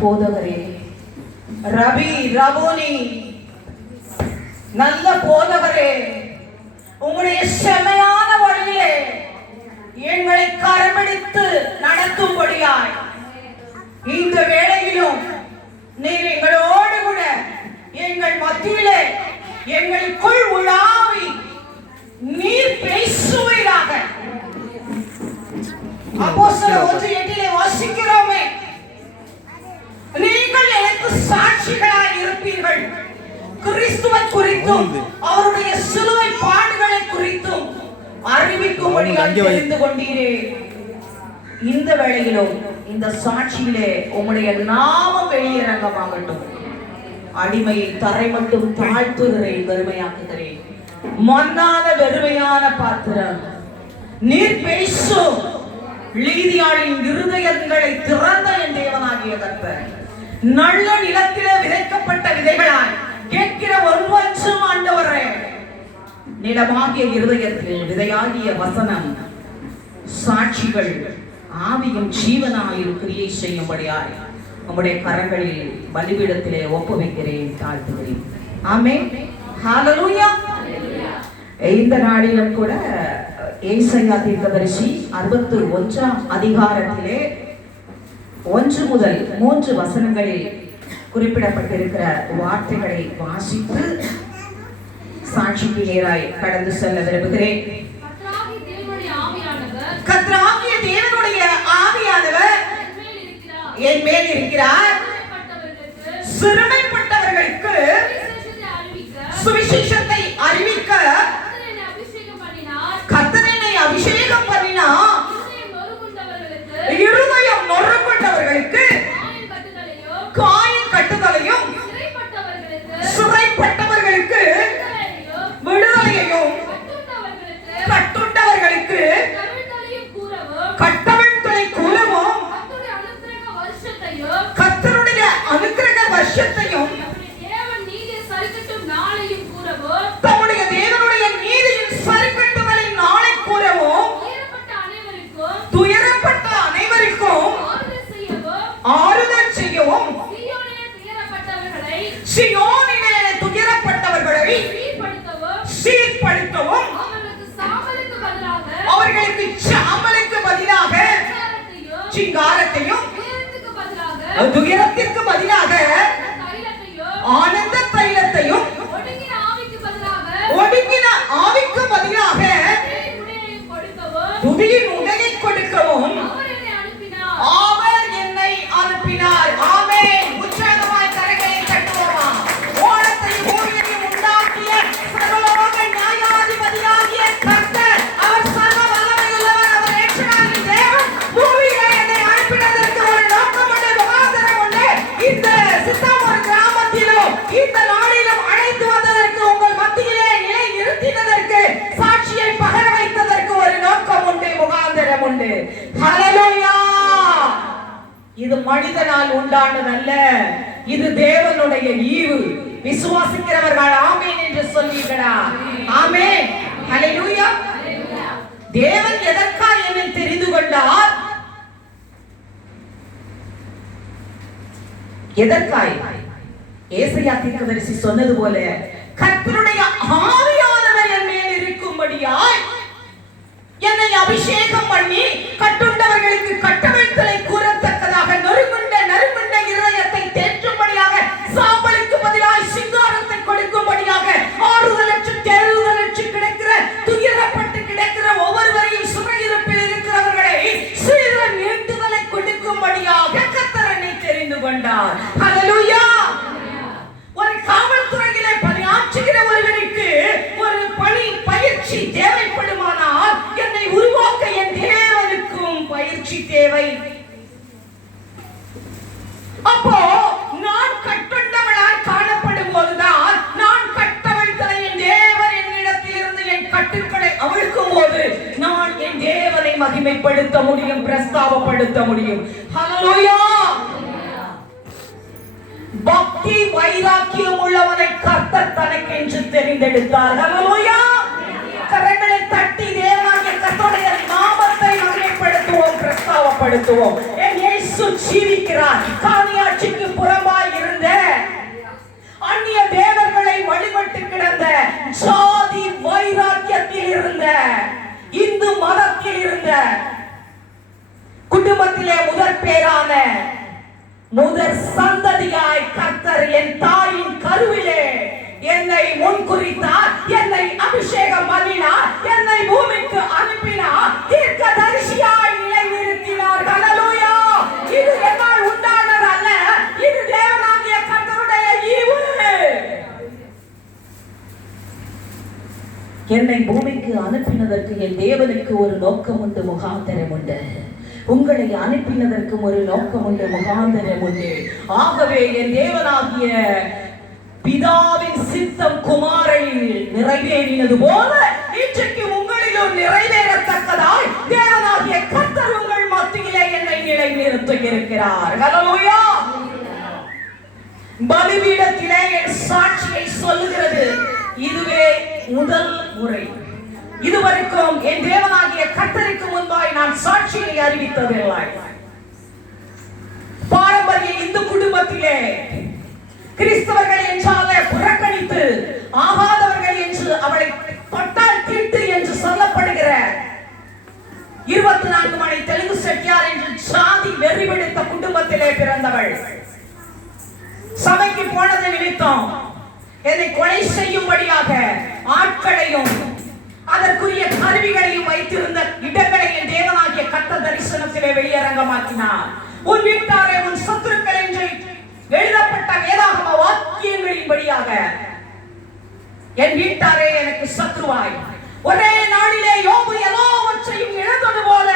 போதகரே, ரவி ரபோனி, நல்ல போதகரே, உங்களுடைய செமையான வழியிலே எங்களை கரம்பிடித்து நடத்தும்படியாய் இந்த வேளையிலும் நீர் எங்களோடு கூட எங்கள் மத்தியிலே எங்களுக்குள் உலாவி நீர் பேசுவீராக. அப்போஸ்தலர் 1:8 வாசிக்கிறோமே, நீங்கள் எனக்கு சாட்சிகளாய் இருப்பீர்கள். கிறிஸ்துவை குறித்தும் அவருடைய சிலுவை பாடுகளை குறித்தும் அறிவிக்கும்படியாக தெரிந்து கொண்டீரே. இந்த வேளையிலும் இந்த சாட்சியிலே உம்முடைய நாமம் வெளியரங்கமாகட்டும். அடிமையை தரை மட்டும் தாழ்த்துகிறேன், வெறுமையாக்குகிறேன். மண்ணான வெறுமையான பாத்திரம், நீர் பேசும் லீதியாளின் இருதயங்களை திறந்த என் தேவனாகிய கர்த்தர், நல்ல நிலத்திலே விதைக்கப்பட்ட விதைகளாய் கேட்கிற ஒவ்வொன்றும் ஆண்டவரே, நிலமாகிய இருதயத்தில் விதையாகிய வசனம் சாட்சிகள் ஆவியும் ஜீவனாயும் கிரியை செய்யும்படியாய் உம்முடைய கரங்களில் பலிபீடத்திலே ஒப்புவிக்கிறேன், தாழ்த்துகிறேன். ஆமென், ஹல்லேலூயா. இந்த நாளிலும் கூட ஏசாயா தீர்க்கதரிசி 61ஆம் அதிகாரத்திலே 1 முதல் 3 வசனங்களில் குறிப்பிடப்பட்டிருக்கிற வார்த்தைகளை வாசித்து சாட்சிக்கு நேராய் கடந்து செல்ல விரும்புகிறேன். கர்த்தராகிய தேவனுடைய ஆவியானவர் என் மேல் இருக்கிறார். சிறுமைப்பட்டவர்களுக்கு சுவிசேஷத்தை அறிவிக்க கர்த்தர் என்னை அபிஷேகம் பண்ணினார். இருதயம் நொறுங்குண்டவர்களுக்கு காயம் கட்டுதலையும், சிறைப்பட்டவர்களுக்கு விடுதலையையும், கட்டுண்டவர்களுக்கு கட்டவிழ்த்தலை கூறவும், கர்த்தருடைய அனுக்கிரக வருஷத்தையும், தம்முடைய தேவனுடைய நீதியின் சரிக்கட்டுதலை நாளை கூறவும், துயரப்பட்ட அனைவருக்கும் ஆறுதல் செய்யவும், சீயோனிலே துயரப்பட்டவர்களை சீர்படுத்தவும், அவர்களுக்கு சாம்பலுக்கு பதிலாக சிங்காரத்தையும், துயரத்திற்கு பதிலாக ஆனந்த தைலத்தையும், ஒடுங்கின ஆவிக்கு பதிலாக துதியின் உடையை கொடுக்கவும் அவர் என்னை அனுப்பினார். ஆமென். உற்சாகமாய் கரங்களை தட்டுவோமா? ஓடத்தை பூமியையும் உண்டாக்கிய சர்வலோக நியாயாதிபதியாகிய கர்த்தர், அவர் சர்வ வல்லமையுள்ளவர், அவர் ஏற்றனாகிய தேவன், பூமியிலே என்னை அனுப்பினதற்கு ஒரு நோக்கம் உண்டு, முகாந்திரம் உண்டு. இந்த சித்தாமூர் கிராமத்திலும் இந்த நாளிலும் அழைத்து வந்ததற்கு, உங்கள் மத்தியிலே நிலை நிறுத்தினதற்கு, சாட்சியை பகர வைத்ததற்கு ஒரு நோக்கம் உண்டு, முகாந்திரம் உண்டு. ஹல்லேலூயா. இது மனிதனால் உண்டானதல்ல, இது தேவனுடைய ஈவு. விசுவாசிக்கிறவர்கள் ஆமென் என்று சொல்வீர்களா? ஆமென், ஹல்லேலூயா. தேவன் எதற்காக என்னை தெரிந்து கொண்டார்? எதற்காய்? ஏசாயா தீர்க்கதரிசி சொன்னது போல, கர்த்தருடைய ஆவியானவர் என் மேல் இருக்கும்படியாய் என்னை அபிஷேகம் பண்ணி கட்டுண்டவர்களுக்கு கட்டவிழ்த்தலை கூறத்தக்கதாக, நறுங்குண்ட இருதயத்தை தேற்றும்படியாக, சாம்பலுக்கு பதிலாய் சிங்காரத்தை கொடுக்கும்படியாக, ஆறுதலற்று கிடக்கிற, துயரப்பட்டு கிடக்கிற ஒவ்வொருவரையும், சிறையிருப்பில் இருக்கிறவர்களை சீர நீட்டுதலை கொடுக்கும்படியாக கர்த்தர் என்னை தெரிந்து கொண்டார். ஹல்லேலூயா. ஒரு காவல்துறையிலே பணியாற்றுகிற ஒருவருக்கு ஒரு பயிற்சி பயிற்சி தேவைப்படுமானால் என்னை உருவாக்க என் தேவனுக்கும் பயிற்சி தேவை. அப்போ நான் கட்டுண்டவளாய் காணப்படும் போதுதான், நான் கட்டவிழ்த்தலை என் தேவன் என்னிடத்தில் இருந்து என் கட்டுக்களை அவிழ்க்கும் போது நான் என் தேவனை மகிமைப்படுத்த முடியும், பிரஸ்தாபப்படுத்த முடியும். ஹல்லேலூயா. பக்தி வைராக்கியம் உள்ளவனை கர்த்தர் தனக்கென்று தெரிந்தெடுத்தார். ஹல்லேலூயா. கரங்களை தட்டி தேவனாகிய கர்த்தருடைய நாமத்தை மகிமைப்படுத்துவோம், பிரஸ்தாபப்படுத்துவோம். இயேசு ஜீவிக்கிறார். காணியாட்சிக்கு புறம்பாய் இருந்த, அந்நிய தேவர்களை வழிபட்டு கிடந்த, ஜாதி வைராக்கியத்தில் இருந்த, இந்து மதத்தில் இருந்த, குடும்பத்திலே முதற் பேரான முதற் சந்ததியாய் கர்த்தர் என் தாயின் கருவிலே என்னை முன்குறித்தார், என்னை அபிஷேகம் பண்ணினார், என்னை பூமிக்கு அனுப்பினார், தீர்க்கதரிசியாய் நிலைநிறுத்தினார். ஹல்லேலூயா. இது என்னால் உண்டானது அல்ல, இது தேவனாகிய கர்த்தருடைய ஈவு. என்னை பூமிக்கு அனுப்பினதற்கு என் தேவனுக்கு ஒரு நோக்கம் உண்டு, முகாந்தரம் உண்டு. உங்களை அனுப்பினதற்கும் ஒரு நோக்கம் உண்டு, முகாந்தரம் உண்டு. ஆகவே என் தேவனாகிய பிதாவின் சித்தம் குமாரனில் நிறைவேறினது போல இன்றைக்கு உங்களிலும் நிறைவேறத்தக்கதாய் தேவனாகிய கர்த்தர் உங்கள் மத்தியிலே என்னை நிலைநிறுத்தி இருக்கிறார். ஹல்லேலூயா. பலிபீடத்திலே என் சாட்சியை சொல்லுகிறது. இதுவே முதல் முறை. இதுவரைக்கும் என் தேவனாகிய கர்த்தருக்கு முன்பாய் நான் சாட்சியை அறிவித்ததில்லை. பாரம்பரிய இந்து குடும்பத்திலே கிறிஸ்தவர்கள் என்றாலே புறக்கணித்து, ஆகாதவர்கள் என்று அவளை தொட்டால் தீட்டு என்று சொல்லப்படுகிற 24 மணி தெலுங்கு செட்டியார் என்று சாதி வெறி பிடித்த குடும்பத்திலே பிறந்தவள். சபைக்கு போனது நிமித்தம் என்னை கொலை செய்யும்படியாக ஆட்களையும் அதற்குரிய கருவிகளையும் வைத்திருந்த இடங்களை என் தேவனாகிய கர்த்தர் தரிசனத்திலே வெளியரங்கமாக்கினார். உன் வீட்டாரே உன் சத்துருக்கள் என்று எழுதப்பட்ட வேதாகம வாக்கியங்களின்படியாக என் வீட்டாரே எனக்கு சத்ருவாய். ஒரே நாளிலே யோபு எல்லாவற்றையும் இழந்தது போல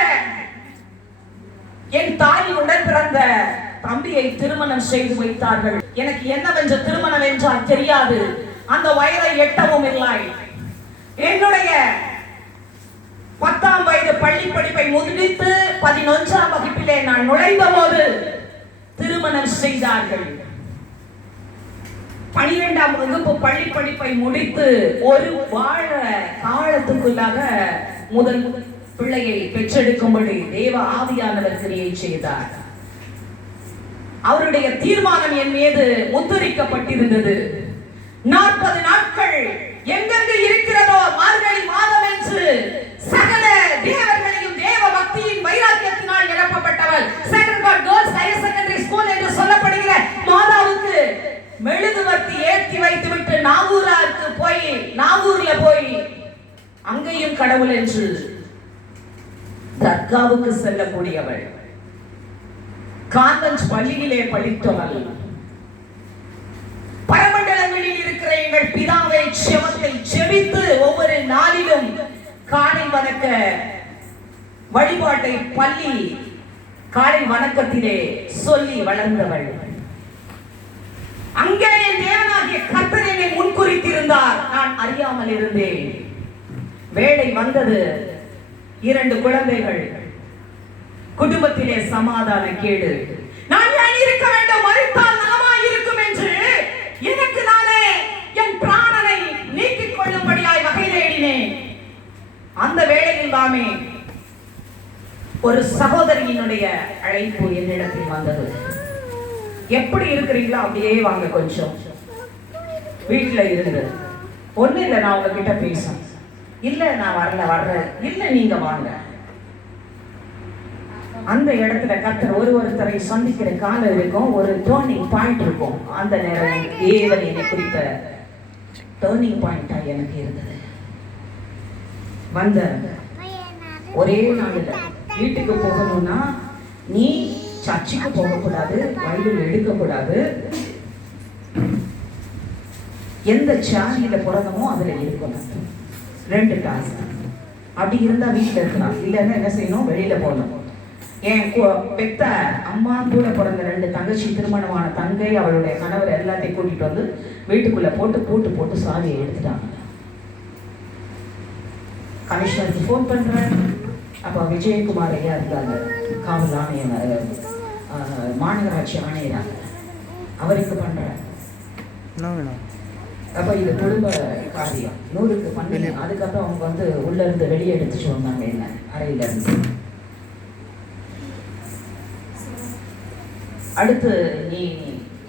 என் தாயுடன் பிறந்த தம்பியை திருமணம் செய்து வைத்தார்கள். எனக்கு என்னவென்ற திருமணம் என்றால் தெரியாது. அந்த வயதை எட்டவும் இல்லை. என்னுடைய 10ஆம் வயது பள்ளி படிப்பை முடித்து 11ஆம் வகுப்பிலே நான் நுழைந்த போது திருமணம் செய்தார்கள். 12ஆம் வகுப்பு பள்ளி படிப்பை முடித்து ஒரு வாழ காலத்துக்குள்ளாக முதல் பிள்ளையை பெற்றெடுக்கும்படி தேவ ஆவியானவர் கிரியை செய்தார். அவருடைய தீர்மானம் என் மீது முத்திரிக்கப்பட்டிருந்தது. 40 நாட்கள் எங்கெங்கு இருக்கிறதோ மார்கழி மாதம் என்று சகல தேவர்களையும் தேவ பக்தியின் வைராக்கியத்தினால் நிரப்பப்பட்டவள் sacred heart girls higher secondary school என்று சொல்லப்படுகிற மாதாவுக்கு மெழுகுவர்த்தி ஏற்றி வைத்துவிட்டு நாகூர்ல போய் அங்கேயும் கடவுள் என்று தர்காவுக்கு செல்லக்கூடியவள். கான்வென்ட் பள்ளியிலே படித்தவள். பரமண்டலங்களில் இருக்கிற எங்கள் பிதாவை செவத்தை செபித்து ஒவ்வொரு நாளிலும் காலை வணக்க வழிபாட்டை பள்ளி காலை வணக்கத்திலே சொல்லி வளர்ந்தவள். அங்கே என் தேவனாகிய கர்த்தர் என்னை முன்குறித்திருந்தார். நான் அறியாமல் இருந்தேன். வேலை வந்தது. 2 குழந்தைகள். குடும்பத்திலே சமாதான கேடு. நான் ஏன் இருக்க வேண்டும்? மரித்தால் நலமாய் இருக்கும் என்று எனக்கு நானே என் பிராணனை நீக்கிக் கொள்ளும்படியாய் வகை தேடினேன். அந்த வேளையில் தாமே ஒரு சகோதரியினுடைய அழைப்பு என்னிடத்தில் வந்தது. எப்படி இருக்கிறீங்களோ அப்படியே வாங்க, கொஞ்சம் வீட்டுல இருந்து. ஒண்ணு இல்லை, நான் உங்ககிட்ட பேசணும். இல்ல நான் வர்றேன். இல்ல நீங்க வாங்க. அந்த இடத்துல கர்த்தர் ஒருத்தரை சந்திக்கிற காலம் இருக்கும், ஒரு டர்னிங் பாயிண்ட் இருக்கும். அந்த நேரம் தேவன் என்னை குறித்த டர்னிங் பாயிண்டா எனக்கு இருந்தது. வந்த ஒரே நாளில் வீட்டுக்கு போகணும்னா நீ சர்ச்சுக்கு போகக்கூடாது, பைபிள் எடுக்கக்கூடாது, எந்த சாதியில பிறந்தமோ அதுல இருக்கணும். 2 டாஸ்க். அப்படி இருந்தா வீட்டில் இருக்கலாம், இல்லைன்னா என்ன செய்யணும், வெளியில போகணும். என் பெத்த அம்மா கூட பிறந்த 2 தங்கச்சி, திருமணமான தங்கை, அவளுடைய கணவர் எல்லாத்தையும் கூட்டிட்டு வந்து வீட்டுக்குள்ள போட்டு சாவியை எடுத்துட்டாங்க. கமிஷனருக்கு ஃபோன் பண்றேன். அப்போ விஜயகுமார் ஐயா இருந்தாங்க, காவல் ஆணையர், மாநகராட்சி ஆணையராங்க, அவருக்கு பண்றேன். அப்போ இது குடும்ப காரியம் 100க்கு பண்ணி, அதுக்கப்புறம் அவங்க வந்து உள்ள இருந்து வெளியே எடுத்துட்டு வந்தாங்க என்ன அறையில இருந்து. அடுத்து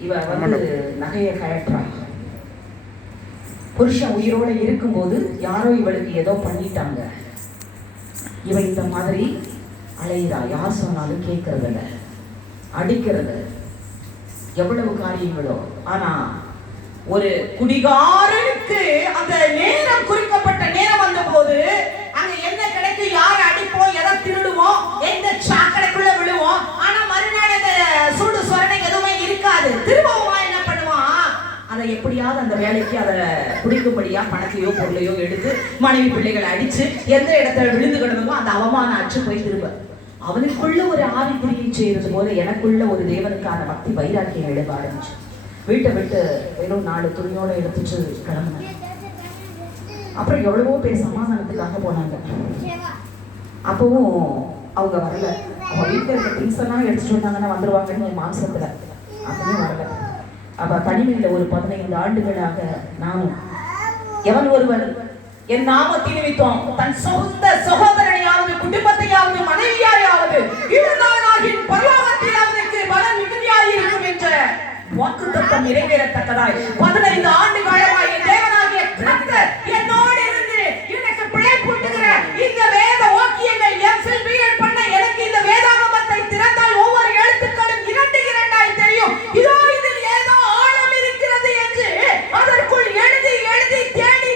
இவ வந்து நகையை கழற்றா. புருஷன் உயிரோட இருக்கும்போது யாரோ இவளுக்கு ஏதோ பண்ணிட்டாங்க. இவ இந்த மாதிரி அலையிறா, யார் சொன்னாலும் கேட்கறது இல்லை, அடிக்கிறது, எவ்வளவு காரியங்களோ. ஆனா ஒரு குடிகாரனுக்கு அந்த நேரம், குறிக்கப்பட்ட நேரம் வந்த போது அங்க என்ன கிடைக்கும், யார் அடிப்போம், எதை திருடுவோம், எந்த சாக்கடைக்குள்ள விழுவோம். ஆனா மறுநாள் அந்த சூடு சொரணை எதுவுமே இருக்காது. திரும்பவும் என்ன பண்ணுவான், அதை எப்படியாவது அந்த வேலைக்கு அதை குடிக்கும்படியா பணத்தையோ பொருளையோ எடுத்து மனைவி பிள்ளைகளை அடிச்சு எந்த இடத்துல விழுந்து கிடந்தமோ அந்த அவமான அச்சு போய் திரும்ப. அவனுக்குள்ள ஒரு ஆவிக்குறியை செய்யறது போல எனக்குள்ள ஒரு தேவனுக்கான பக்தி வைராக்கியம் எழுத ஆரம்பிச்சு. வீட்டை விட்டு வெறும் 4 துணியோட எடுத்துட்டு கிளம்புனேன். அப்புறம் எவ்வளவோ பேர் சமாதானத்துக்காக போனாங்க. அப்பவும் அவங்க வரல. அவங்க வீட்டில் இருக்க திங்ஸ் எல்லாம் எடுத்துட்டு வந்தாங்கன்னா வந்துருவாங்கன்னு மாசத்துல அப்பவும் வரல. அப்ப தனிமையில ஒரு 15 ஆண்டுகளாக நானும், எவன் ஒருவன் என் நாமத்தின் நிமித்தம் தன் சொந்த சகோதரனையாவது குடும்பத்தையாவது மனைவியாயாவது இருந்தானாகின் பரலோகத்தில் அவனுக்கு பலன் மிகுதியாயிருக்கும் என்ற வாக்குத்தத்தம் நிறைவேறத்தக்கதாய் 15 ஆண்டு காலமாய் என் தேவனாகிய கர்த்தர் என்னோடு இருந்து எனக்கு பிழைப்பூட்டுகிற இந்த வேத வாக்கியங்கள் எம்ஃபில் பண்ண எனக்கு இந்த வேதாகமத்தை திறந்தால் ஒவ்வொரு எழுத்துக்களும் 2 தெரியும். இதோ இதில் ஏதோ ஆழம் இருக்கிறது என்று அதற்குள் எழுதி தேடி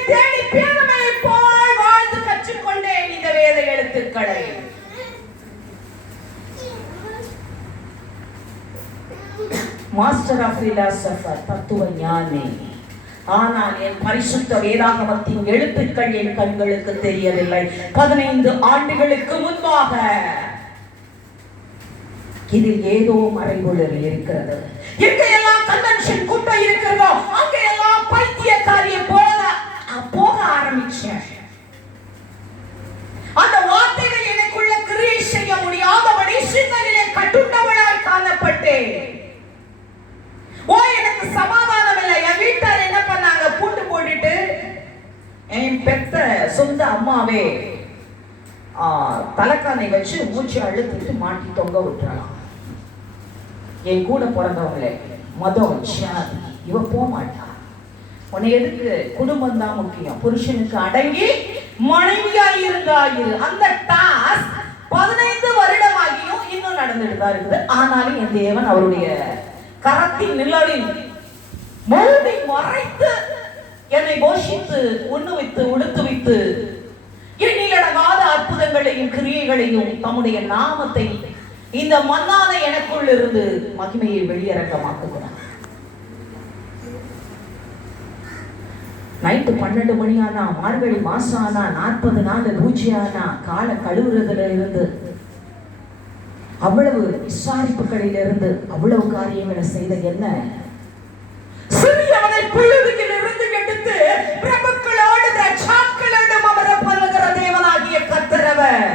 பேதமை போல் வாழ்ந்து கற்றுக்கொண்டேன் இந்த வேத எழுத்துக்களை. மாஸ்டர் ஆஃப் பிலாசபர், தத்துவ ஞானி. ஆனால் என் பரிசுத்த வேதாகமத்தின் எழுத்துக்கள் என் கண்களுக்கு தெரியவில்லை. 15 ஆண்டுகளுக்கு முன்பாக இதில் ஏதோ மறைபொருள் இருக்கிறது. எங்கெல்லாம் கன்வென்ஷன் கூட்டம் இருக்கிறதோ அங்கெல்லாம் பைத்தியக்காரிய போக ஆரம்பிச்சேன். அந்த வார்த்தைகள் எனக்குள்ள கிரியை செய்ய முடியாதபடி சிந்தனையிலே கட்டுண்டவளாய் காணப்பட்டேன். எனக்கு சமாதானம் இல்லை. என் வீட்டார் என்ன பண்ணாங்க, பூட்டு போட்டுட்டு என் பெத்த சொந்த அம்மாவே தலைக்கானை வச்சு மூச்சு அழுத்திட்டு மாட்டி தொங்க விட்டுறலாம். என் கூட பிறந்தவங்களே மதம் சாதி, இவ போக மாட்டா. உன்னை எதுக்கு, குடும்பம் தான் முக்கியம், புருஷனுக்கு அடங்கி மனைவியா இருந்தாயிரு. அந்த டாஸ்க் 15 வருடமாகியும் இன்னும் நடந்துட்டு தான் இருக்குது. ஆனாலும் என் தேவன் அவருடைய கரத்தின் நிழலில் மூடி மறைத்து என்னை போஷித்து உண்ணுவித்து உடுத்துவித்து எண்ணிலடங்காத அற்புதங்களையும் கிரியைகளையும் தம்முடைய நாமத்தை இந்த மன்னான எனக்குள் இருந்து மகிமையை வெளியரங்கமாக்குகிறார். நைட்டு 12 மணி ஆனா, மார்கழி மாசம் ஆனா, 40 நாள் பூஜை ஆனா, காலை கழுவுறதுல இருந்து அவ்வளவு விசாரிப்புகளில் இருந்து அவ்வளவு காரியங்களை செய்த என்ன சிறியவனை புழுதியில் இருந்து எடுத்து பிரபுக்களோடு திராட்சைகளோடு அமர பண்ணுகிற தேவனாகிய கர்த்தரவர்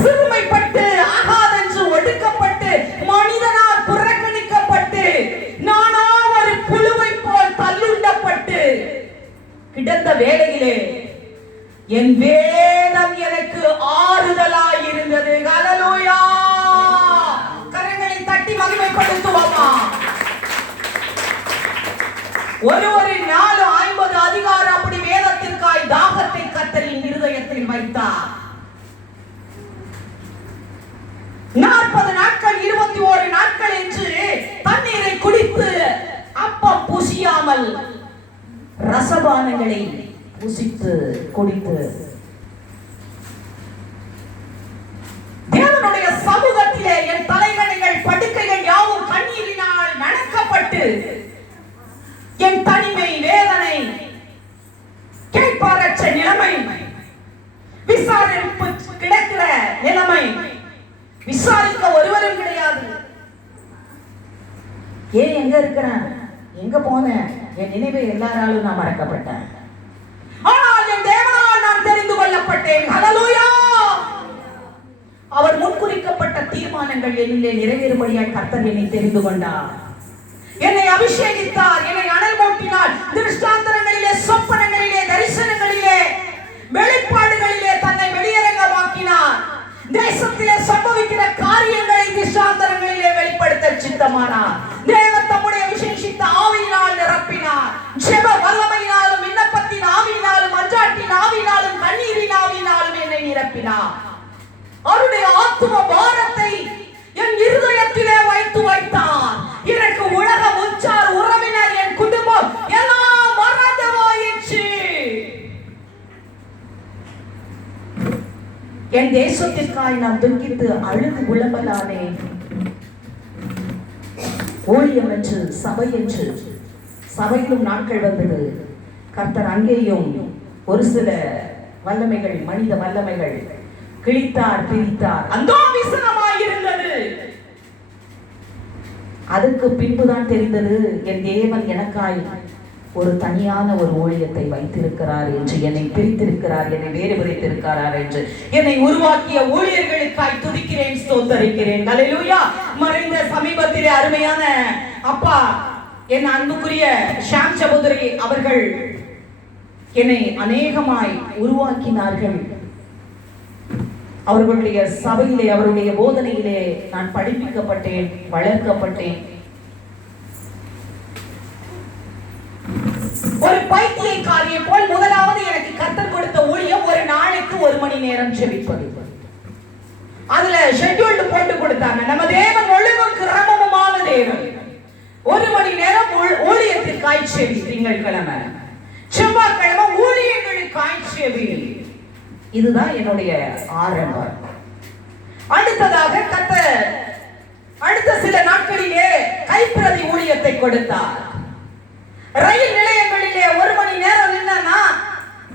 சிறுமைப்பட்டு ஆகாதென்று ஒடுக்கப்பட்டு மனிதனால் புறக்கணிக்கப்பட்டு நானா ஒரு புழுவை போல் தள்ளுண்டப்பட்டு கிடந்த வேளையிலே என் வேதம் எனக்கு ஆறுதலாய் இருந்தது. ஹல்லேலூயா! கரங்களை தட்டி மகிமைப்படுத்துவோமா? ஒரு நாள் 50 அதிகாரம் அப்படி வேதத்திற்காய் தாகத்தை கர்த்தரின் இருதயத்தில் வைத்தார். 40 நாட்கள் 21 நாட்கள் என்று தண்ணீரை குடித்து அப்பம் புசியாமல் ரசபானங்களை புசித்து குடித்து தேவனுடைய சமூகத்திலே என் தலைகணைகள் படுக்கைகள் யாவும் கண்ணீரினால் நனைக்கப்பட்டு என் தனிமை வேதனை விசாரிப்பு கிடைக்கிற நிலைமை, விசாரிக்க ஒருவரும் கிடையாது. ஏன் எங்க இருக்கிறேன், எங்க போனேன், என் நினைவை எல்லாராலும் நான் மறக்கப்பட்டேன். ஆனால் என் தேவனால் நான் தெரிந்து கொள்ளப்பட்டேன். ஹல்லேலூயா. அவர் முன்குறிக்கப்பட்ட தீர்மானங்கள் என்னிலே நிறைவேறும்படியாய் கர்த்தர் என்னை தெரிந்து கொண்டார், என்னை அபிஷேகித்தார், என்னை அனல் மூட்டினார். திருஷ்டாந்தரங்களிலே, சொப்பனங்களிலே, தரிசனங்களிலே, வெளிப்பாடுகளிலே தன்னை வெளியரங்கமாக்கினார். தேசத்திலே சம்பவிக்கிற காரியங்களை திருஷ்டாந்தரங்களிலே வெளிப்படுத்த சித்தமானார். தேவன் தம்முடைய விசேஷித்த ஆவியினால் நிரப்பினார். ஜெப வல்லமையினாலும், விண்ணப்பத்தின் ஆவியினாலும், மன்றாட்டின் ஆவியினாலும், கண்ணீரின் ஆவியினாலும் என்னை நிரப்பினார். அவருடைய ஆத்தும பாரத்தை என் இருதயத்திலே வைத்து வைத்தார். எனக்கு உலகம், உற்றார், உறவினர், என் குடும்பம் எல்லாம் மறந்து போயிற்று. என் தேசத்திற்காய் நான் துக்கித்து அழுது புலம்பலானேன். ஊழியம் என்று, சபை என்று, சபையிலும் நாட்கள் வந்தது. கர்த்தர் அங்கேயும் ஒரு சில வல்லமைகள், மனித வல்லமைகள் கிழித்தார், பிரித்தார். அந்தோ விசனமாயிருந்தது. அதுக்கு பின்புதான் தெரிந்தது, என் தேவன் எனக்காய் ஒரு தனியான ஒரு ஊழியத்தை வைத்திருக்கிறார் என்று, என்னை பிரித்திருக்கிறார், என்னை வேறுபடுத்தியிருக்கிறார் என்று. என்னை உருவாக்கிய ஊழியர்களுக்காய் துதிக்கிறேன், ஸ்தோத்தரிக்கிறேன். ஹல்லேலூயா. மறைந்த சமீபத்திலே அருமையான அப்பா, என் அன்புக்குரிய ஷாம் சகோதரி அவர்கள் என்னை அநேகமாய் உருவாக்கினார்கள். அவர்களுடைய சபையிலே, அவருடைய போதனையிலே நான் படிப்பிக்கப்பட்டேன், வளர்க்கப்பட்டேன். ஒரு பைத்தியக்காரியை போல் முதலாவது எனக்கு கர்த்தர் கொடுத்த ஊழியம் ஒரு நாளைக்கு 1 மணி நேரம் ஜெபிப்பது. அதுல ஷெட்யூல்டு போட்டு கொடுத்தாங்க. நம்ம தேவன் ஒழுங்கும் கிரமமுமான தேவன். 1 மணி நேரம் ஊழியத்திற்காய் செவி, திங்கட்கிழமை, செவ்வாய்க்கிழமை ஊழியங்களுக்காய் செவி. இதுதான் என்னுடைய ஆரம்பம். அடுத்ததாக கர்த்தர் அடுத்த சில நாட்களிலே கைப்பிரதி ஊழியத்தை கொடுத்தார். ரயில் நிலையங்களிலே 1 மணி நேரம் நின்னா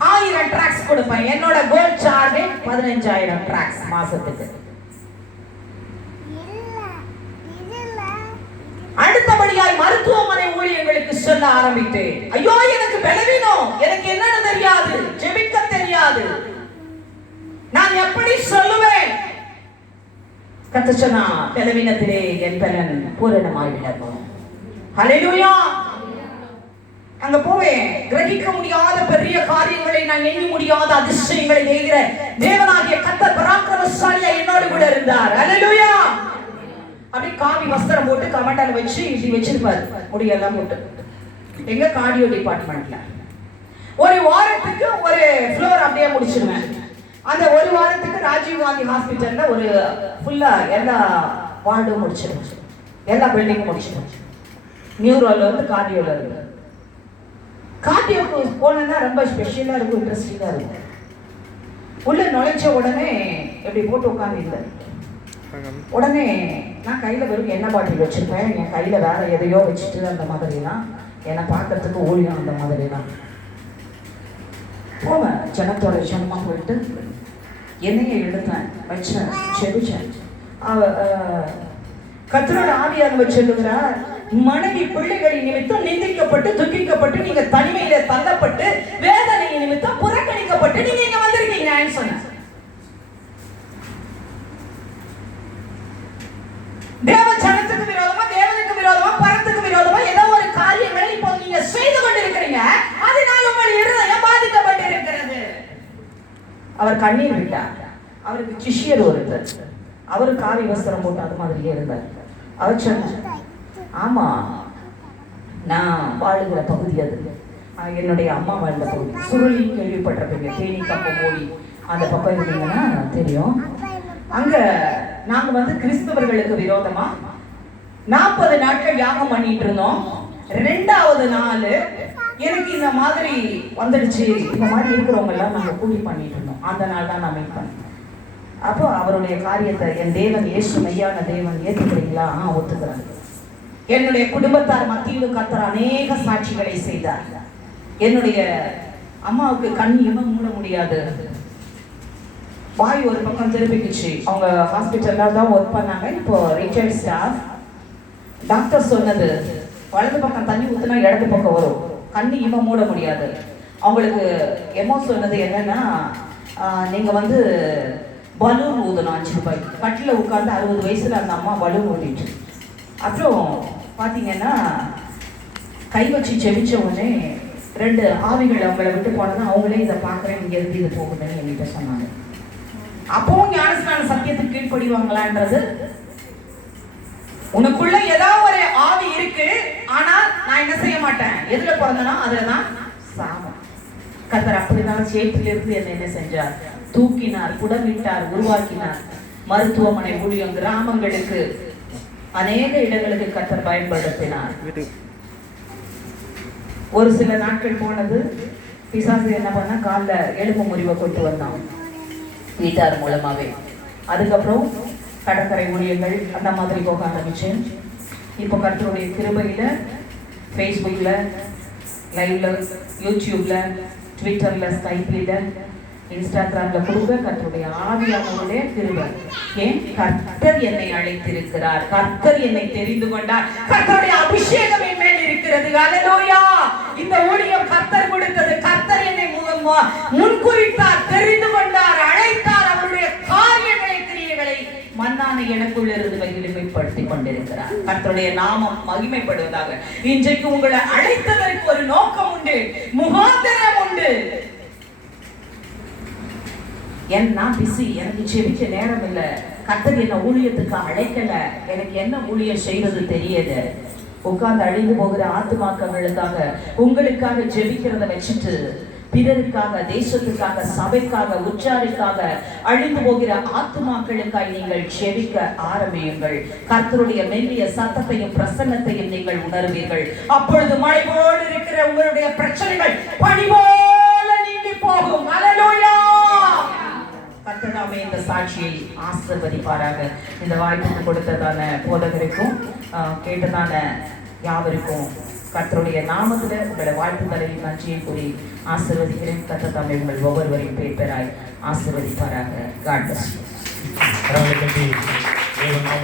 1000 டிராக்ஸ் கொடுப்பேன். என்னோட கோல் சார்ஜ் 15000 டிராக்ஸ் மாசத்துக்கு. அடுத்தபடியாய் மருத்துவமனை ஊழியங்களுக்கு சொல்ல ஆரம்பித்தேன். ஐயோ, எனக்கு பலவீனம், எனக்கு என்னன்னு தெரியாது, ஜெபிக்க தெரியாது, நான் எப்படி சொல்லுவேன்? கர்த்தர் சொன்னா, பலவீனத்திலே என் பலன் பூரணமாய் விளங்கும். ஹல்லேலூயா. அங்க போவேன். கிரகிக்க முடியாத பெரிய காரியங்களை, நான் எண்ணி முடியாத அதிசயங்களை செய்கிற தேவனாகிய கர்த்தர் பராக்கிரமசாலியா என்னோடு கூட இருந்தார். ஹல்லேலூயா. அப்படி காவி வஸ்திரம் போட்டு கமெண்டால வச்சு இப்படி வச்சிருப்பாரு, முடியெல்லாம் போட்டு. எங்க கார்டியோ டிபார்ட்மெண்ட்ல ஒரு வாரத்துக்கு ஒரு ஃப்ளோர் அப்படியே முடிச்சிருவேன். அந்த ஒரு வாரத்துக்கு ராஜீவ் காந்தி ஹாஸ்பிட்டல்ல ஒரு ஃபுல்லா எல்லா வார்டும் முடிச்சிருவேன், எல்லா பில்டிங்கும் முடிச்சிருவேன். நியூரோல இருந்து கார்டியோல இருந்து. கார்டியோக்கு போனா ரொம்ப ஸ்பெஷலா இருக்கும், இன்ட்ரெஸ்டிங்கா இருக்கும். உள்ள நுழைச்ச உடனே எப்படி போட்டு உட்கார்ந்து, உடனே நான் கையில வெறும் எண்ணெய் பாட்டில் வச்சிருப்பேன், என் கையில வேற எதையோ வச்சுட்டு அந்த மாதிரிலாம் என்னை பார்க்கறதுக்கு ஊழியம் அந்த மாதிரிலாம் போவேன். ஜனத்தோட ஜனமா போயிட்டு எண்ணெயை எடுத்தேன், வச்சேன், செபிச்சேன். கர்த்தரோட ஆவியானவர் சொல்லுகிறார், மனைவி பிள்ளைகளின் நிமித்தம் நிந்திக்கப்பட்டு துக்கிக்கப்பட்டு நீங்க தனிமையில தள்ளப்பட்டு வேதனை நிமித்தம் புறக்கணிக்கப்பட்டு நீங்க இங்க வந்திருக்கீங்க சொன்ன. தேவ ஜனத்துக்கு விரோதமா, தேவனுக்கு விரோதமா, பரத்துக்கு விரோதமா ஏதோ ஒரு காரியங்களை இப்போ நீங்க செய்து கொண்டிருக்கிறீங்க, அதனால உங்கள் இருதயம் பாதிக்கப்பட்டிருக்கிறது. அவர் கண்ணீர் விட்டார். அவருக்கு சிஷ்யர் ஒருத்தர், அவரு காவி வஸ்திரம் போட்டு அது மாதிரியே இருந்தார். அவர் சொன்னார், ஆமா, நான் வாழுகிற பகுதி அது, என்னுடைய அம்மா வாழ்ந்த பகுதி. சுருளி கேள்விப்பட்டிருப்பீங்க, தேனி கப்பம் ஓடி அந்த பக்கம் இருந்தீங்கன்னா தெரியும். அங்க நாங்க வந்து கிறிஸ்தவர்களுக்கு விரோதமா 40 நாட்கள் யாகம் பண்ணிட்டு இருந்தோம். 2வது நாள் எனக்கு இந்த மாதிரி வந்துடுச்சு, இந்த மாதிரி இருக்கிறவங்க எல்லாம் நாங்க கூலி பண்ணிட்டு இருந்தோம். அந்த நாள் தான் நான் மீட் பண்ணேன். அப்போ அவருடைய காரியத்தை, என் தேவன் இயேசு மெய்யான தேவன், ஏற்றுக்கிறீங்களா? ஒத்துக்கிறாங்க. என்னுடைய குடும்பத்தார் மத்தியிலும் கர்த்தர் அநேக சாட்சிகளை செய்தார். என்னுடைய அம்மாவுக்கு கண் இவன் மூட முடியாது, வாய் ஒரு பக்கம் திரும்பிக்குச்சு. அவங்க ஹாஸ்பிட்டலில் தான் ஒர்க் பண்ணாங்க, இப்போ ரிட்டையர்ட் ஸ்டாஃப். டாக்டர் சொன்னது வலது பக்கம் தண்ணி ஊற்றினா இடது பக்கம் வரும், கண்ணு இவன் மூட முடியாது. அவங்களுக்கு எமோ சொன்னது என்னன்னா, நீங்கள் வந்து பலூன் ஊதணும் 5 ரூபாய். கட்டில் உட்காந்து 60 வயசில் அந்த அம்மா பலூன் ஊதிட்டு, அப்புறம் பார்த்தீங்கன்னா கை வச்சு செவிச்ச உடனே 2 ஆவிகள் அவங்கள விட்டு போனதும் அவங்களே இதை பார்க்குறேன், இங்கே இருந்து இது போகுதுன்னு என்கிட்ட சொன்னாங்க. அப்பவும் ஞானஸ்நான சத்தியத்துக்கு கீழ்ப்படிவாங்களான்றது, உனக்குள்ள ஏதாவது ஒரு ஆவி இருக்கு, ஆனா நான் என்ன செய்ய மாட்டேன், எதுல பிறந்தனா அதுலதான் சாமம். கர்த்தர் அப்படிதான் சேற்றிலிருந்து என்ன செஞ்சார், தூக்கினார், புடமிட்டார், உருவாக்கினார். மருத்துவமனை ஊழியம், கிராமங்களுக்கு அநேக இடங்களுக்கு கர்த்தர் பயன்படுத்தினார். ஒரு சில நாட்கள் போனது, பிசாசு என்ன பண்ணா, காலில் எலும்பு முறிவை கொண்டு வந்தான் வீட்டார் மூலமாவே. அதுக்கப்புறம் கடற்கரை ஊழியர்கள் அந்த மாதிரி போக ஆரம்பிச்சேன். இப்போ கர்த்தருடைய கிருபையில ஃபேஸ்புக்ல, லைவ்ல, யூடியூப்ல, ட்விட்டர்ல, ஸ்கைப்ல, இன்ஸ்டாகிராம்ல கொடுக்க கர்த்தருடைய ஆவியானவருடைய கிருபை. ஏன்? கர்த்தர் என்னை அழைத்திருக்கிறார், கர்த்தர் என்னை தெரிந்து கொண்டார், கர்த்தருடைய அபிஷேகம் என் மேல் இருக்கிறது. ஹல்லேலூயா! இந்த ஊழியம் கர்த்தர் கொடுத்தது. கர்த்தர் என்னை முன்குறித்தார், தெரிந்து கொண்டார், அழைத்தார். அவருடைய காரியங்களை, கிரியைகளை மன்னானை எனக்குள்ள இருந்து மகிமைப்படுத்திக் கொண்டிருக்கிறார். கர்த்தருடைய நாமம் மகிமைப்படுவதாக. இன்றைக்கு உங்களை அழைத்ததற்கு ஒரு நோக்கம் உண்டு, முகாந்திரம் உண்டு. நான் பிஸி, எனக்கு செவிக்க நேரம் இல்லை, கர்த்தர் என்ன ஊழியத்துக்கு அழைக்கல, எனக்கு என்ன ஊழியம் செய்வது தெரியல. உட்கார்ந்து அழிந்து போகிற ஆத்துமாக்களுக்காக, உங்களுக்காக ஜெபிக்கிறத வச்சுட்டு பிறருக்காக, தேசத்துக்காக, சபைக்காக, உச்சாரிக்காக அழிந்து போகிற ஆத்துமாக்களுக்காய் நீங்கள் ஜெபிக்க ஆரம்பியுங்கள். கர்த்தருடைய மெல்லிய சத்தத்தையும் பிரசன்னத்தையும் நீங்கள் உணர்வீர்கள். அப்பொழுது மழை போல் இருக்கிற உங்களுடைய பிரச்சனைகள் பனி போல நீங்கி போகும். ஹல்லேலூயா! கர்த்தர் இந்த சாட்சியை ஆசீர்வதிப்பாராக. இந்த வாய்ப்பு கொடுத்ததான போதகருக்கும் கேட்டதான யாவருக்கும் கர்த்தருடைய நாமத்தில் உங்களை வாழ்த்துக்களை நன்றியை கூறி ஆசீர்வதிக்கிறேன். கர்த்தர் தாமே உங்கள் ஒவ்வொருவரையும் பேராய் ஆசீர்வதிப்பாராக. God bless you.